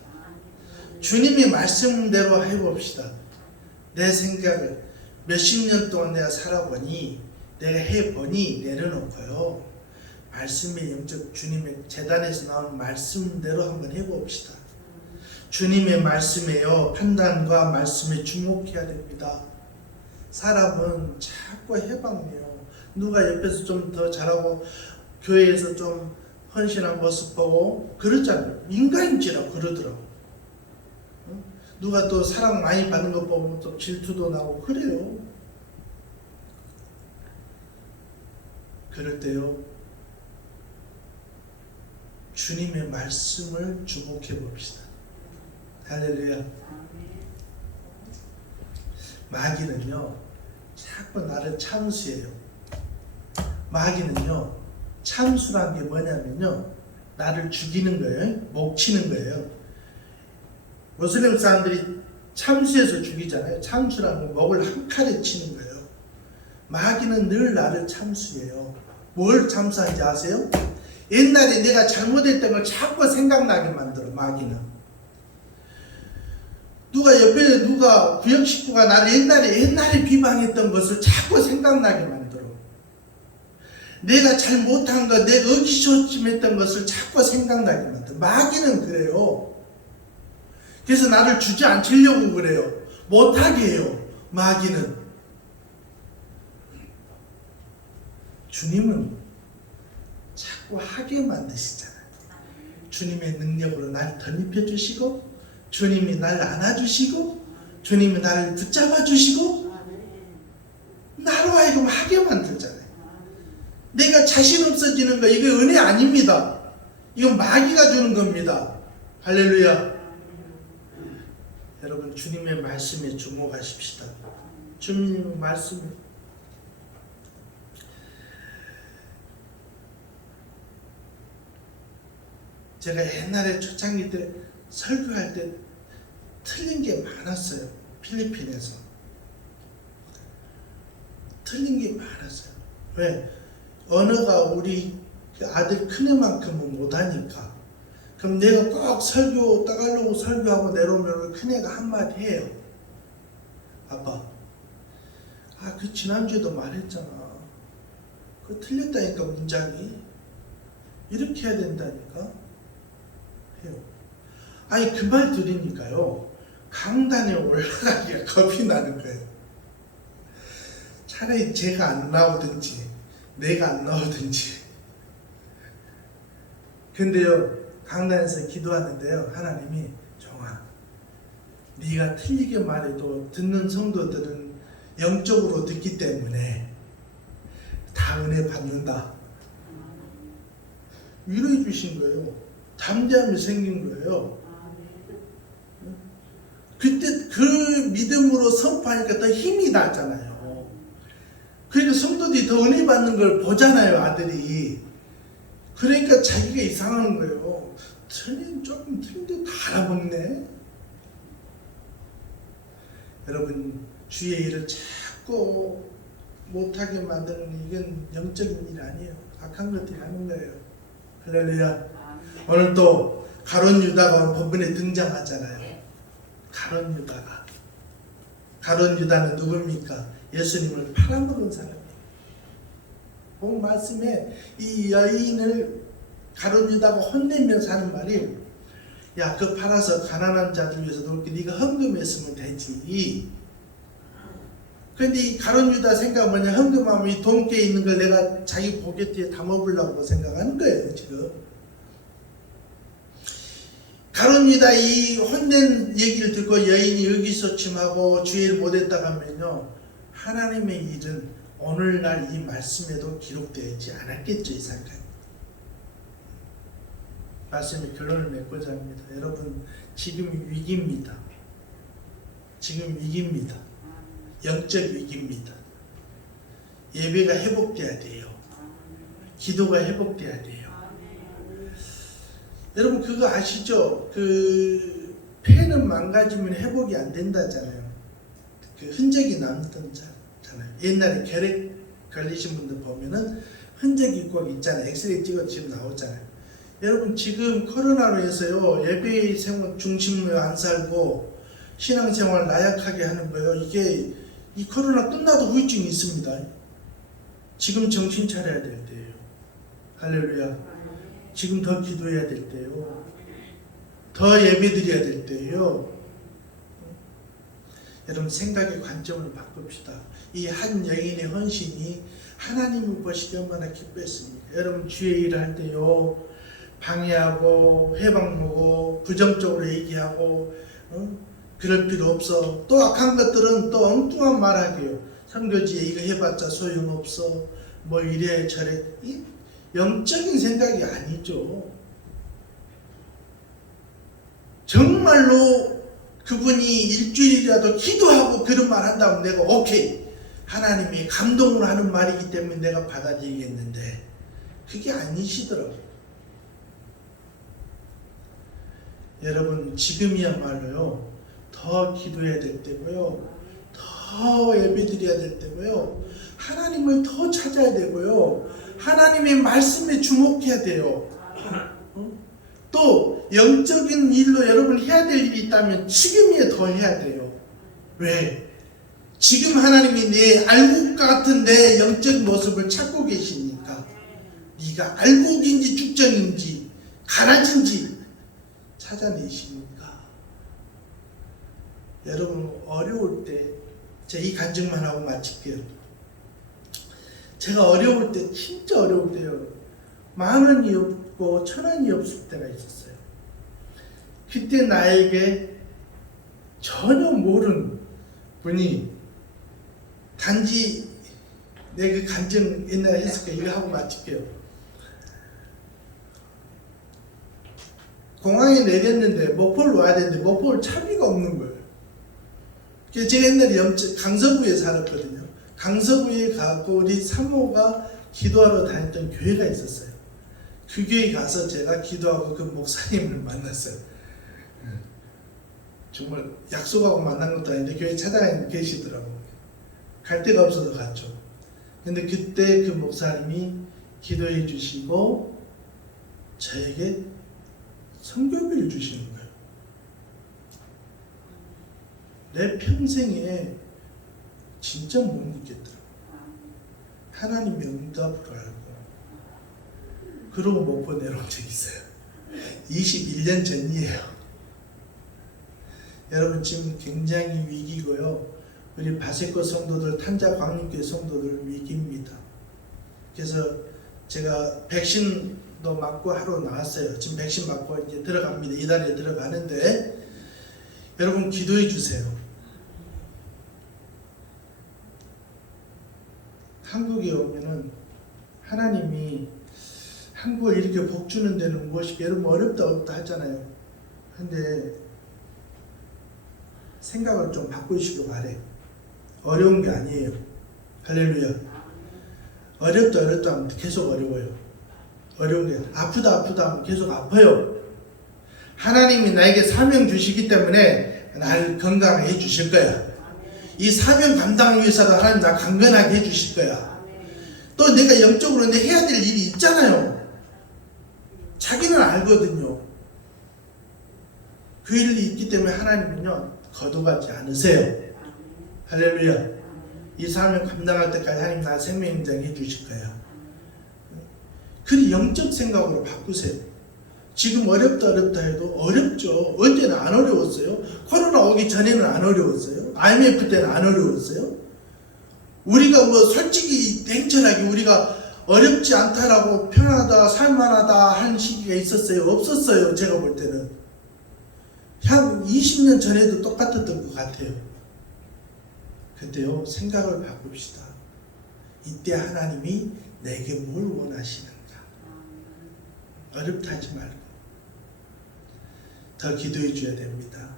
주님의 말씀대로 해봅시다. 내 생각을 몇십 년 동안 내가 살아보니, 내가 해보니 내려놓고요, 말씀의 영적 주님의 재단에서 나오는 말씀대로 한번 해봅시다. 주님의 말씀에요, 판단과 말씀에 주목해야 됩니다. 사람은 자꾸 해방해요. 누가 옆에서 좀 더 잘하고 교회에서 좀 헌신한 모습 보고 그러잖아요. 인간인지라고 그러더라고. 누가 또 사랑 많이 받는 거 보면 또 질투도 나고 그래요. 그럴 때요, 주님의 말씀을 주목해 봅시다. 할렐루야. 마귀는요 자꾸 나를 참수해요. 마귀는요 참수란 게 뭐냐면요, 나를 죽이는 거예요. 목 치는 거예요. 모슬렘 사람들이 참수해서 죽이잖아요. 참수라는 건 목을 한 칼에 치는 거예요. 마귀는 늘 나를 참수해요. 뭘 참수하는지 아세요? 옛날에 내가 잘못했던 걸 자꾸 생각나게 만들어. 마귀는 옆에 누가 구역 식구가 나를 옛날에 비방했던 것을 자꾸 생각나게 만들어. 내가 잘못한 것, 내가 의기소침했던 것을 자꾸 생각나게 만들어. 마귀는 그래요. 그래서 나를 주저앉히려고 그래요. 못하게 해요. 마귀는. 주님은 자꾸 하게 만드시잖아요. 주님의 능력으로 나를 덧입혀 주시고, 주님이 나를 안아주시고, 주님이 나를 붙잡아 주시고, 나로 하여금 하게 만들잖아요. 내가 자신 없어지는 거, 이거 은혜 아닙니다. 이건 마귀가 주는 겁니다. 할렐루야. 여러분, 주님의 말씀에 주목하십시다. 주님의 말씀에. 제가 옛날에 초창기 때 설교할 때 틀린 게 많았어요. 필리핀에서. 틀린 게 많았어요. 왜? 언어가 우리 아들 큰애만큼은 못하니까. 그럼 내가 꼭 따갈로그 설교하고 내려오면 큰애가 한마디 해요. 아빠, 그 지난주에도 말했잖아. 그거 틀렸다니까, 문장이. 이렇게 해야 된다니까. 해요. 아니, 그 말 들으니까요, 강단에 올라가기가 겁이 나는 거예요. 차라리 제가 안 나오든지 내가 안 나오든지. 근데요, 강단에서 기도하는데요, 하나님이, 종아, 네가 틀리게 말해도 듣는 성도들은 영적으로 듣기 때문에 다 은혜 받는다. 위로해 주신 거예요. 담대함이 생긴 거예요. 그때 그 믿음으로 선포하니까 더 힘이 나잖아요. 그러니까 성도들이 더 은혜 받는 걸 보잖아요, 아들이. 그러니까 자기가 이상한 거예요. 조금 틀린데 다 알아먹네. 여러분, 주의 일을 자꾸 못하게 만드는, 이건 영적인 일 아니에요. 악한 것들이 하는 거예요. 할렐루야. 오늘 또 가룟 유다가 본문에 등장하잖아요. 가룟 유다가. 가룟 유다는 누굽니까? 예수님을 팔아먹은 사람이에요. 본 말씀에 이 여인을 가룟 유다가 혼내면서 하는 말이, 야, 그 팔아서 가난한 자들 위해서 놓을게. 네가 헌금했으면 되지. 그런데 이 가룟 유다 생각 뭐냐? 헌금하면 이 돈께 있는 걸 내가 자기 포켓에 담아보려고 생각하는 거예요, 지금. 가룟 유다 이 혼낸 얘기를 듣고 여인이 의기소침하고 주의를 못했다고 하면요, 하나님의 일은 오늘날 이 말씀에도 기록되지 않았겠죠, 이 사건. 말씀의 결론을 맺고자 합니다. 여러분, 지금 위기입니다. 지금 위기입니다. 영적 위기입니다. 예배가 회복돼야 돼요. 기도가 회복돼야 돼요. 여러분, 그거 아시죠? 그 폐는 망가지면 회복이 안 된다잖아요. 그 흔적이 남던잖아요. 옛날에 결핵 걸리신 분들 보면은 흔적이 꼭 있잖아요. 엑스레이 찍어 지금 나오잖아요. 여러분, 지금 코로나로 해서요, 예배 생활 중심으로 안 살고 신앙생활 나약하게 하는 거예요. 이게 이 코로나 끝나도 후유증이 있습니다. 지금 정신 차려야 될 때예요. 할렐루야. 지금 더 기도해야 될 때예요. 더 예배드려야 될 때예요. 여러분, 생각의 관점을 바꿉시다. 이 한 여인의 헌신이 하나님을 보시기 얼마나 기뻐했습니까? 여러분, 주의 일을 할 때요, 방해하고 회방보고 부정적으로 얘기하고 그럴 필요 없어. 또 악한 것들은 또 엉뚱한 말하게요. 선교지에 이거 해봤자 소용없어. 뭐 이래 저래. 이 영적인 생각이 아니죠. 정말로 그분이 일주일이라도 기도하고 그런 말 한다면 내가 오케이. 하나님이 감동을 하는 말이기 때문에 내가 받아들이겠는데 그게 아니시더라고요. 여러분 지금이야말로요 더 기도해야 될 때고요, 더 예배드려야 될 때고요, 하나님을 더 찾아야 되고요, 하나님의 말씀에 주목해야 돼요. 또 영적인 일로 여러분 해야 될 일이 있다면 지금이야 더 해야 돼요. 왜? 지금 하나님이 내 알곡 같은 내 영적 모습을 찾고 계시니까. 네가 알곡인지 죽전인지 가라진지 찾아내시니까. 여러분 어려울 때 제가 이 간증만 하고 마칠게요. 제가 어려울 때, 진짜 어려울 때요, 10,000원이 없고 1,000원이 없을 때가 있었어요. 그때 나에게 전혀 모르는 분이 단지 내 그 간증 옛날에 했으니까 이거 하고 마칠게요. 공항에 내렸는데 목포를 와야 되는데 목포를 차비가 없는 거예요. 그래서 제가 옛날에 강서구에 살았거든요. 강서구에 가고 우리 사모가 기도하러 다녔던 교회가 있었어요. 그 교회 가서 제가 기도하고 그 목사님을 만났어요. 정말 약속하고 만난 것도 아닌데 교회 찾아가 계시더라고요. 갈 데가 없어서 갔죠. 근데 그때 그 목사님이 기도해 주시고 저에게 성교비를 주시는 거예요. 내 평생에 진짜 못 믿겠더라고요. 하나님의 응답을 알고 그러고 목포 내려온 적이 있어요. 21년 전이에요. 여러분 지금 굉장히 위기고요. 우리 바세코 성도들, 탄자 광림교회 성도들 위기입니다. 그래서 제가 백신도 맞고 하러 나왔어요. 지금 백신 맞고 이제 들어갑니다. 이달에 들어가는데 여러분 기도해 주세요. 한국에 오면은 하나님이 한국을 이렇게 복 주는 데는 무엇이 여러분 어렵다 하잖아요. 근데 생각을 좀 바꾸시고 말해요. 어려운 게 아니에요. 할렐루야. 어렵다 하면 계속 어려워요. 어려운 게 아프다 하면 계속 아파요. 하나님이 나에게 사명 주시기 때문에 나를 건강하게 해주실 거야. 이 사명 감당을 위해서도 하나님 나 강건하게 해주실 거야. 또 내가 영적으로 내 해야 될 일이 있잖아요. 자기는 알거든요. 그 일이 있기 때문에 하나님은요 거둬가지 않으세요. 할렐루야. 이 사명 감당할 때까지 하나님 나 생명인장 해주실 거야. 그 영적 생각으로 바꾸세요. 지금 어렵다 해도 어렵죠. 언제는 안 어려웠어요. 코로나 오기 전에는 안 어려웠어요. IMF 때는 안 어려웠어요. 우리가 뭐 솔직히 냉철하게 우리가 어렵지 않다라고 편하다 살만하다 한 시기가 있었어요? 없었어요. 제가 볼 때는 한 20년 전에도 똑같았던 것 같아요. 근데요 생각을 바꿉시다. 이때 하나님이 내게 뭘 원하시는가. 어렵다 하지 말고 더 기도해 줘야 됩니다.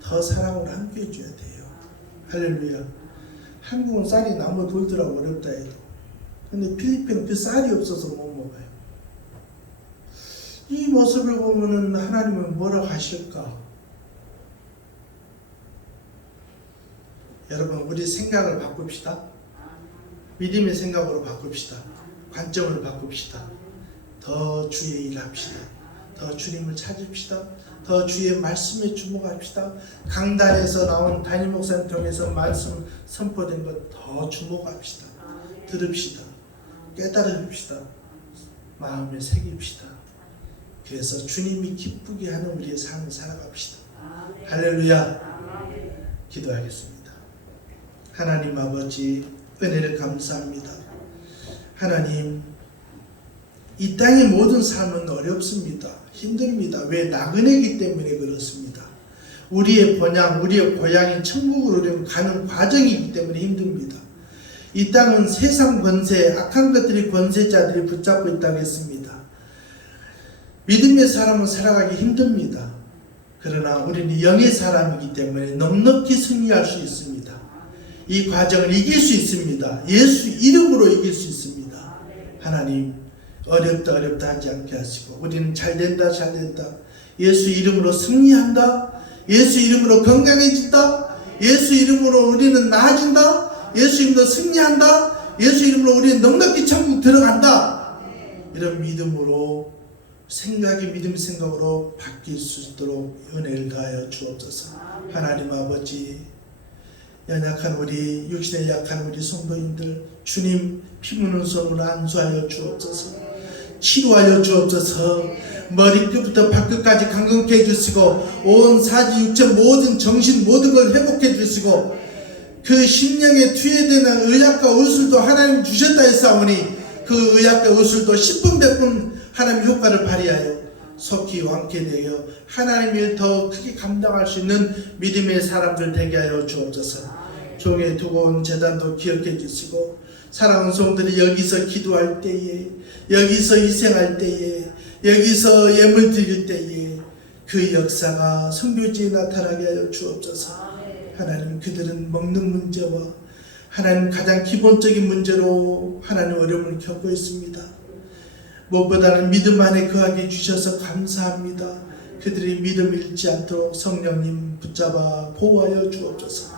더 사랑으로 함께 해줘야 돼요. 할렐루야. 한국은 쌀이 나무 돌더라고 어렵다 해도. 근데 필리핀은 그 쌀이 없어서 못 먹어요. 이 모습을 보면은 하나님은 뭐라고 하실까? 여러분 우리 생각을 바꿉시다. 믿음의 생각으로 바꿉시다. 관점을 바꿉시다. 더 주의 일 합시다. 더 주님을 찾읍시다. 더 주의 말씀에 주목합시다. 강단에서 나온 담임 목사님 통해서 말씀 선포된 것 더 주목합시다. 들읍시다. 깨달읍시다. 마음에 새깁시다. 그래서 주님이 기쁘게 하는 우리의 삶을 살아갑시다. 할렐루야. 기도하겠습니다. 하나님 아버지 은혜를 감사합니다. 하나님 이 땅의 모든 삶은 어렵습니다. 힘듭니다. 왜? 나그네이기 때문에 그렇습니다. 우리의 본향, 우리의 고향인 천국으로 가는 과정이기 때문에 힘듭니다. 이 땅은 세상 권세, 악한 것들이 권세자들이 붙잡고 있다고 했습니다. 믿음의 사람은 살아가기 힘듭니다. 그러나 우리는 영의 사람이기 때문에 넉넉히 승리할 수 있습니다. 이 과정을 이길 수 있습니다. 예수 이름으로 이길 수 있습니다. 하나님 어렵다 하지 않게 하시고 우리는 잘된다 예수 이름으로 승리한다. 예수 이름으로 건강해진다. 예수 이름으로 우리는 나아진다. 예수 이름으로 승리한다. 예수 이름으로 우리는 넉넉히 천국 들어간다. 이런 믿음으로 생각이 믿음 생각으로 바뀔 수 있도록 은혜를 가하여 주옵소서. 하나님 아버지, 연약한 우리 육신에 약한 우리 성도인들 주님 피 묻는 손으로 안수하여 주옵소서. 치료하여 주옵소서. 머리끝부터 발끝까지 강건케 해주시고 온 사지 육체 모든 정신 모든 걸 회복해 주시고 그 심령에 투여되는 의약과 의술도 하나님 주셨다 했사오니 그 의약과 의술도 10분 100분 하나님 효과를 발휘하여 속히 완쾌되어 하나님 일 더 크게 감당할 수 있는 믿음의 사람들 되게 하여 주옵소서. 종에 두고 온 재단도 기억해 주시고 사랑하는 성도들이 여기서 기도할 때에 여기서 희생할 때에 여기서 예물 드릴 때에 그 역사가 선교지에 나타나게 하여 주옵소서. 하나님 그들은 먹는 문제와 하나님 가장 기본적인 문제로 하나님 어려움을 겪고 있습니다. 무엇보다는 믿음 안에 거하게 주셔서 감사합니다. 그들이 믿음 잃지 않도록 성령님 붙잡아 보호하여 주옵소서.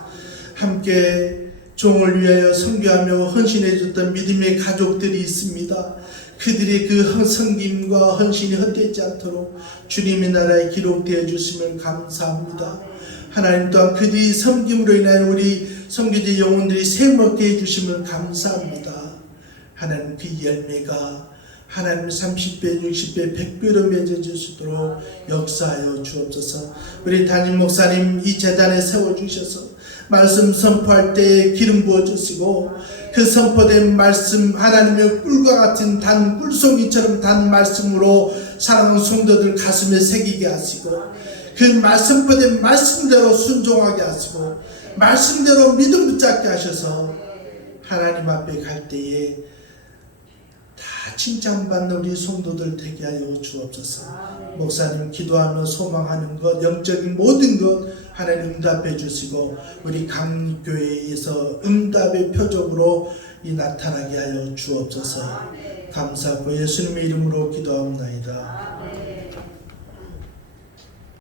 함께 종을 위하여 선교하며 헌신해 줬던 믿음의 가족들이 있습니다. 그들의 그 섬김과 헌신이 헛되지 않도록 주님의 나라에 기록되어 주시면 감사합니다. 하나님 또한 그들의 섬김으로 인하여 우리 선교지 영혼들이 세먹게 해주시면 감사합니다. 하나님 그 열매가 하나님 30배, 60배, 100배로 맺어질 수 있도록 역사하여 주옵소서. 우리 담임 목사님 이 재단에 세워주셔서 말씀 선포할 때에 기름 부어주시고 그 선포된 말씀 하나님의 꿀과 같은 단 꿀송이처럼 단 말씀으로 사랑하는 성도들 가슴에 새기게 하시고 그 선포된 말씀대로 순종하게 하시고 말씀대로 믿음 붙잡게 하셔서 하나님 앞에 갈 때에 다 칭찬받는 우리 성도들 되게 하여 주옵소서. 목사님 기도하며 소망하는 것 영적인 모든 것 하나님 응답해 주시고 우리 강교회에서 응답의 표적으로 나타나게 하여 주옵소서. 감사하고 예수님의 이름으로 기도합니다.